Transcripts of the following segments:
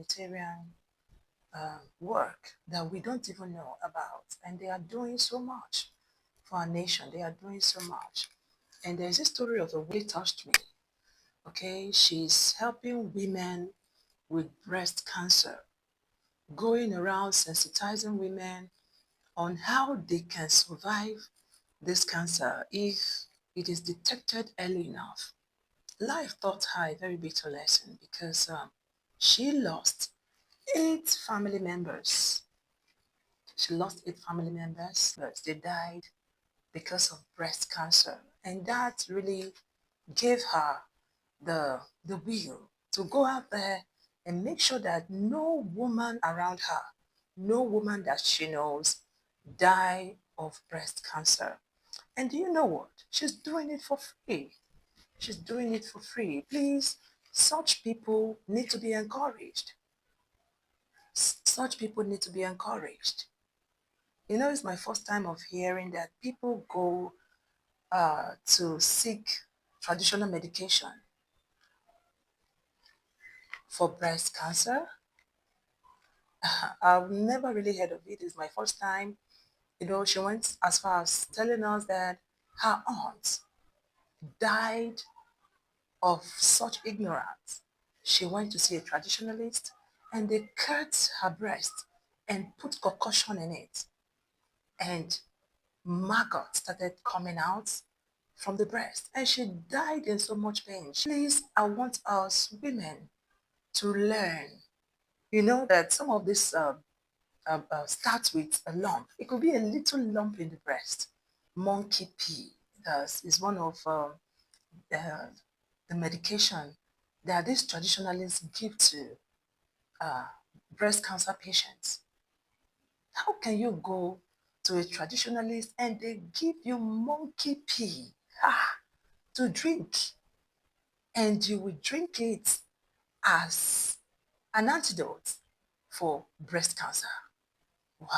humanitarian work that we don't even know about. And they are doing so much for our nation. They are doing so much. And there's a story of a way touched me. Okay, she's helping women with breast cancer, going around sensitizing women on how they can survive this cancer if it is detected early enough. Life taught her a very bitter lesson because she lost 8 family members. She lost 8 family members, but they died because of breast cancer. And that really gave her the will to go out there and make sure that no woman around her, no woman that she knows, die of breast cancer. And do you know what? She's doing it for free. She's doing it for free. Please, such people need to be encouraged. Such people need to be encouraged. You know, it's my first time of hearing that people go to seek traditional medication for breast cancer. I've never really heard of it. It's my first time. You know, she went as far as telling us that her aunt died of such ignorance. She went to see a traditionalist and they cut her breast and put concussion in it. And maggot started coming out from the breast and she died in so much pain. Please, I want us women to learn. You know that some of this starts with a lump. It could be a little lump in the breast. Monkey pea is one of uh, the medication that these traditionalists give to uh, breast cancer patients. How can you go to a traditionalist and they give you monkey pea to drink and you will drink it as an antidote for breast cancer? Wow.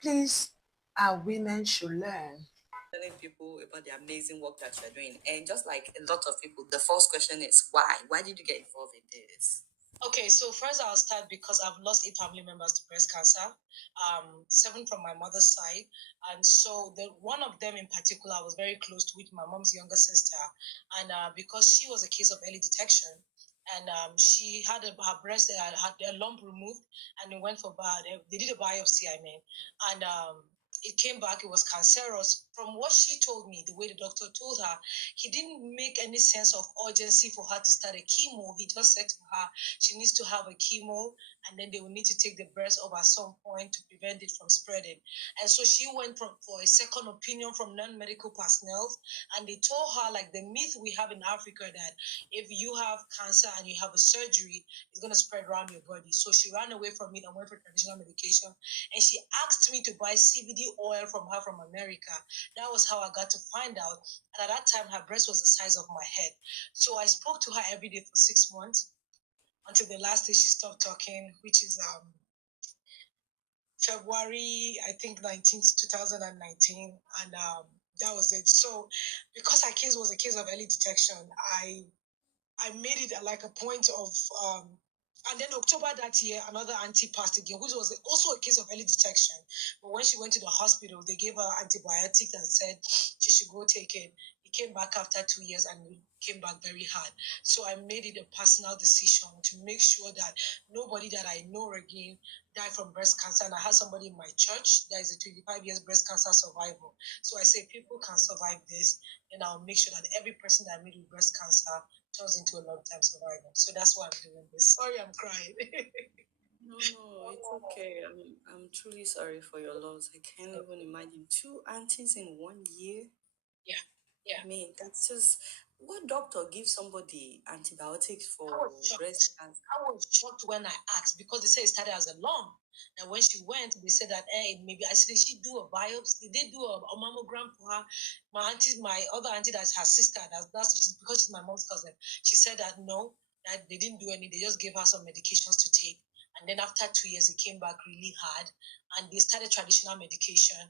Please, our women should learn. Telling people about the amazing work that you're doing. And just like a lot of people, the first question is why? Why did you get involved in this? Okay, so first I'll start because I've lost 8 family members to breast cancer, 7 from my mother's side, and so the one of them in particular I was very close to, with my mom's younger sister, and because she was a case of early detection, and she had her breast had a lump removed, and it went for they did a biopsy, I mean, and it came back, it was cancerous. From what she told me, the way the doctor told her, he didn't make any sense of urgency for her to start a chemo. He just said to her, she needs to have a chemo, and then they will need to take the breast off at some point to prevent it from spreading. And so she went for a second opinion from non-medical personnel, and they told her, like the myth we have in Africa, that if you have cancer and you have a surgery, it's going to spread around your body. So she ran away from it and went for traditional medication. And she asked me to buy CBD oil from her from America. That was how I got to find out. And at that time, her breast was the size of my head. So I spoke to her every day for 6 months until the last day she stopped talking, which is February, I think 19th, 2019. And that was it. So because her case was a case of early detection, I made it like a point of and then October that year, another auntie passed again, which was also a case of early detection. But when she went to the hospital, they gave her antibiotics and said she should go take it. It came back after 2 years and it came back very hard. So I made it a personal decision to make sure that nobody that I know again died from breast cancer. And I had somebody in my church that is a 25 years breast cancer survivor. So I say people can survive this, and I'll make sure that every person that I meet with breast cancer turns into a long-time survivor. So that's why I'm doing this. Sorry, I'm crying. No, no, it's okay. I'm truly sorry for your loss. I can't even imagine 2 aunties in 1 year. Yeah, yeah. I mean, that's just what doctor gives somebody antibiotics for breast cancer? I was shocked when I asked because they said it started as a lump. And when she went, they said that, hey, maybe I said, did she do a biopsy? Did they do a mammogram for her? My other auntie, that's her sister, because she's my mom's cousin. She said that no, that they didn't do any. They just gave her some medications to take. And then after 2 years, it came back really hard, and they started traditional medication.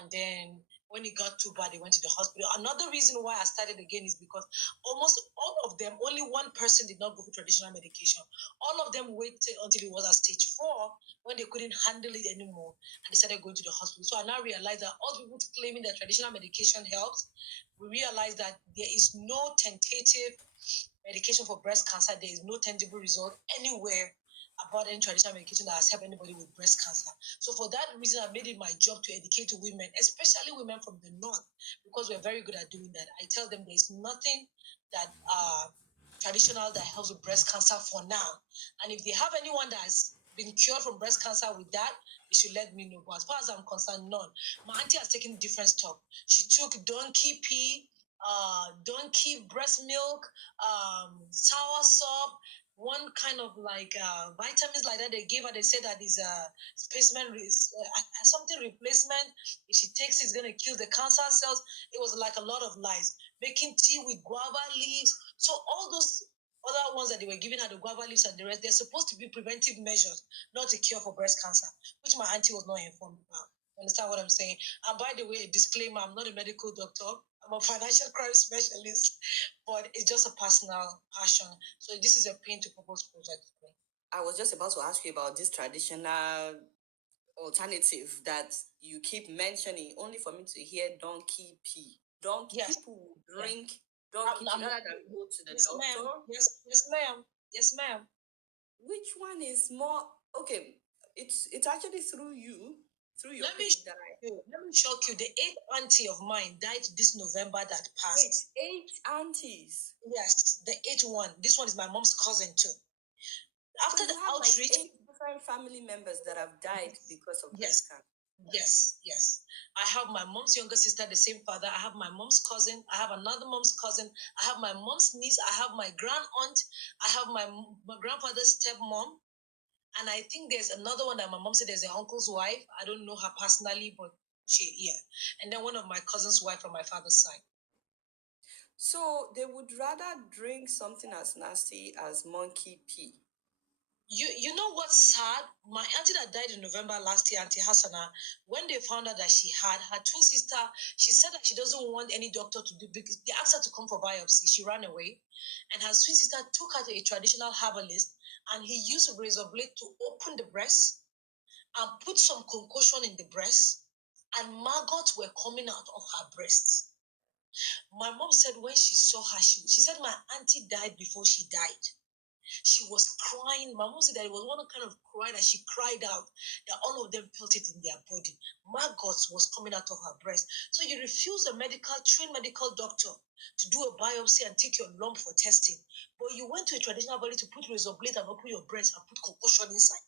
And then when it got too bad, they went to the hospital. Another reason why I started again is because almost all of them, only one person did not go for traditional medication. All of them waited until it was at stage 4 when they couldn't handle it anymore and they started going to the hospital. So I now realized that all people claiming that traditional medication helps, we realize that there is no tentative medication for breast cancer. There is no tangible result anywhere about any traditional medication that has helped anybody with breast cancer. So for that reason, I made it my job to educate women, especially women from the north, because we're very good at doing that. I tell them there's nothing that traditional that helps with breast cancer for now. And if they have anyone that has been cured from breast cancer with that, they should let me know. But as far as I'm concerned, none. My auntie has taken different stuff. She took donkey pea, donkey breast milk, sour sop, one kind of like vitamins like that they gave her. They said that is a something replacement. If she takes it, it's going to kill the cancer cells. It was like a lot of lies. Making tea with guava leaves. So all those other ones that they were giving her, the guava leaves and the rest, they're supposed to be preventive measures, not a cure for breast cancer, which my auntie was not informed about. You understand what I'm saying? And by the way, a disclaimer, I'm not a medical doctor. I'm a financial crime specialist, but it's just a personal passion. So this is a pain to purpose project for me. I was just about to ask you about this traditional alternative that you keep mentioning, only for me to hear donkey pee. Donkey Yes. people will drink donkey pee rather than go to the yes, doctor. ma'am. Yes, ma'am. Yes, ma'am. Which one is more okay? It's actually through your Let me page that I let me shock you. The eighth auntie of mine died this November that passed. wait, 8 aunties. Yes, the eighth one. This one is my mom's cousin too. So After you the have like outreach, 8 different family members that have died because of breast yes, cancer. yes. I have my mom's younger sister, the same father. I have my mom's cousin. I have another mom's cousin. I have my mom's niece. I have my grand aunt. I have my grandfather's stepmom. And I think there's another one that my mom said there's an uncle's wife. I don't know her personally, but yeah. And then one of my cousin's wife from my father's side. So they would rather drink something as nasty as monkey pee. You know what's sad? My auntie that died in November last year, Auntie Hassana, when they found out that she had her twin sister, she said that she doesn't want any doctor to do because they asked her to come for biopsy. She ran away, and her twin sister took her to a traditional herbalist, and he used a razor blade to open the breast and put some concoction in the breast, and maggots were coming out of her breasts. My mom said when she saw her, she said my auntie died before she died. She was crying. My mom said that it was one kind of cry that she cried out, that all of them felt it in their body. Maggots was coming out of her breast. So you refuse a trained medical doctor to do a biopsy and take your lump for testing. But you went to a traditional body to put razor blade and open your breast and put concussion inside.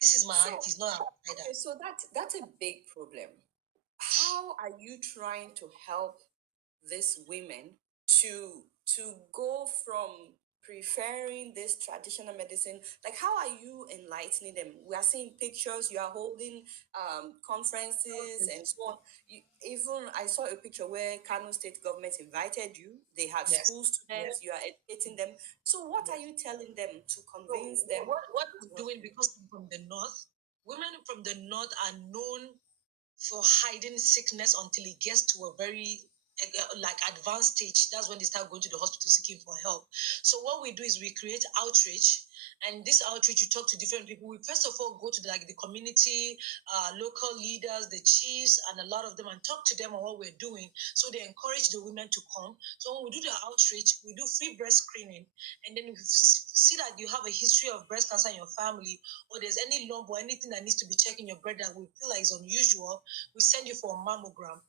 This is my So auntie's not outsider. okay, so that's a big problem. How are you trying to help these women to go from preferring this traditional medicine? Like, how are you enlightening them? We are seeing pictures, you are holding conferences and so on. Even I saw a picture where Kano state government invited you, they had Yes. school students, you are educating them. So what are you telling them to So convince them? what I'm doing, because I'm from the north, women from the north are known for hiding sickness until it gets to a very like advanced stage. That's when they start going to the hospital seeking for help. So what we do is we create outreach, and this outreach you talk to different people. We first of all go to the community, local leaders, the chiefs, and a lot of them, and talk to them on what we're doing. So they encourage the women to come. So when we do the outreach, we do free breast screening, and then if you see that you have a history of breast cancer in your family, or there's any lump or anything that needs to be checked in your breast that we feel like is unusual, we send you for a mammogram.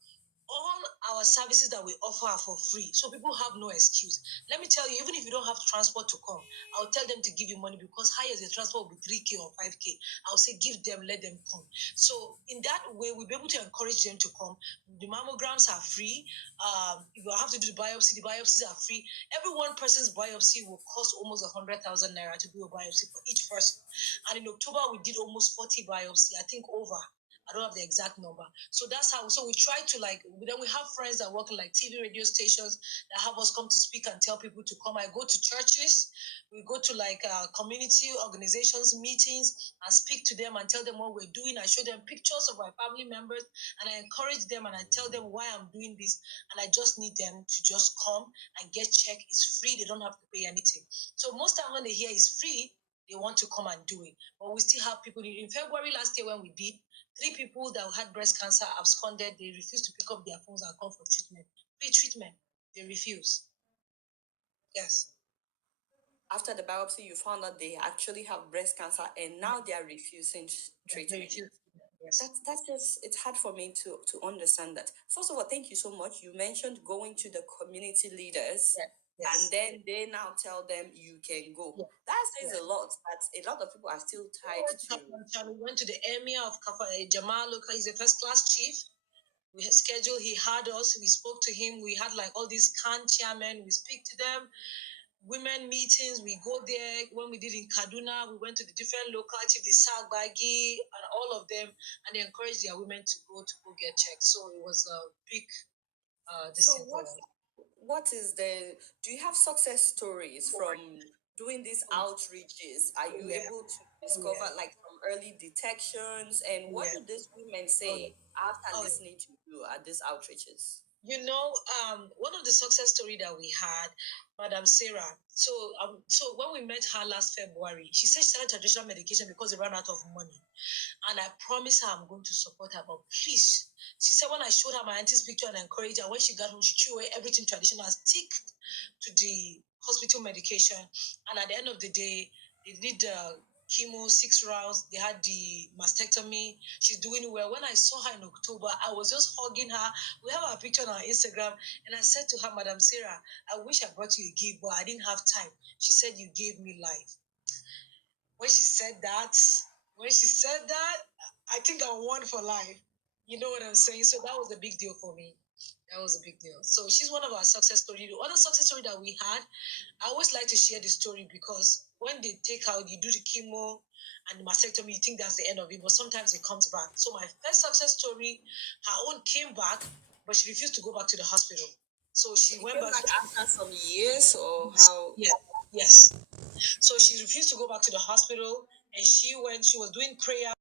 All our services that we offer are for free, so people have no excuse. Let me tell you, even if you don't have transport to come, I'll tell them to give you money, because higher the transport will be 3K or 5K. I'll say give them, let them come. So in that way, we'll be able to encourage them to come. The mammograms are free. If you have to do the biopsies are free. Every one person's biopsy will cost almost 100,000 naira to do a biopsy for each person. And in October, we did almost 40 biopsy, I think over. I don't have the exact number. So that's how. So we try to like. Then we have friends that work in like TV, radio stations that have us come to speak and tell people to come. I go to churches. We go to like community organizations meetings and speak to them and tell them what we're doing. I show them pictures of my family members and I encourage them and I tell them why I'm doing this. And I just need them to just come and get checked. It's free. They don't have to pay anything. So most time when they hear it's free, they want to come and do it. But we still have people. In February last year when we did, 3 people that had breast cancer absconded. They refused to pick up their phones and come for treatment. Free treatment. They refuse. Yes. After the biopsy, you found out they actually have breast cancer, and now they are refusing They treatment. refuse. Yes. That's just, it's hard for me to understand that. First of all, thank you so much. You mentioned going to the community leaders, Yes. Yes. and then they now tell them you can go. Yes. That says Yes. a lot. That a lot of people are still We tied went to to. We went to the emir of Jamal. He's a first class chief. We had scheduled. He had us. We spoke to him. We had like all these can chairmen. We speak to them. Women meetings. We go there. When we did in Kaduna, we went to the different local chief, the Sagbagi, and all of them, and they encouraged their women to go get checked. So it was a big this So thing for us. what is the, do you have success stories from doing these outreaches? Are you Yeah. able to Oh, discover yeah. like some early detections, and what Yeah. do these women Oh, say yeah. after Oh, yeah. listening to you at these outreaches? One of the success story that we had, Madam Sarah. So when we met her last February, she said she started traditional medication because they ran out of money. And I promised her I'm going to support her. But please, she said when I showed her my auntie's picture and encouraged her, when she got home, she threw away everything traditional and stick to the hospital medication. And at the end of the day, they did the chemo 6 rounds. They had the mastectomy. She's doing well. When I saw her in October, I was just hugging her. We have our picture on our Instagram. And I said to her, Madam Sarah, I wish I brought you a gift, but I didn't have time. She said, you gave me life. When she said that, I think I won for life. You know what I'm saying? So that was a big deal for me. That was a big deal. So she's one of our success stories. The other success story that we had, I always like to share the story because when they take out, you do the chemo and the mastectomy, you think that's the end of it, but sometimes it comes back. So my first success story, her own came back, but she refused to go back to the hospital. So she It went came back. back after some years, or how? Yeah, yes. So she refused to go back to the hospital, and she was doing prayer